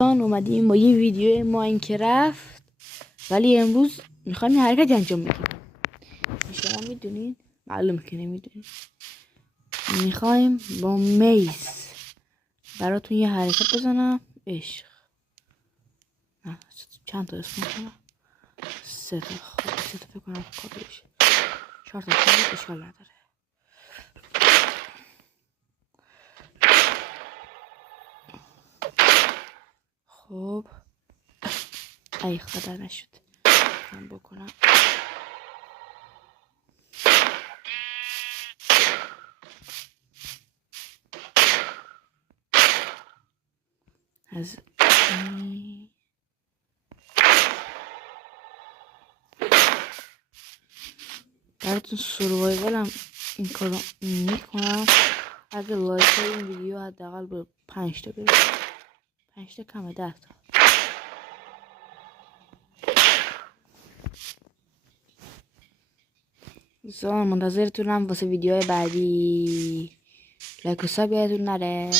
اومدیم با یه ویدیو ماینکرافت، ولی امروز میخوایم یه حرکت انجام بدیم. شما میدونین؟ معلومه که نمیدونین. میخوایم با میز براتون یه حرکت بزنم. عشق نه، چند تا اسم کنم؟ 3 تا. خب 3 تا فکر کنم کافی بشه. 4 تا اشکال نداره. خب ای خدا نشد. من بکنم از براتون سروایوال هم این کارو میکنم. اگه لایک این ویدیو حداقل به 5 تا برسه. 5 تا کمه، 10 تا. منتظرتونم واسه ویدیوهای بعدی. لایک و ساب یادتون نره.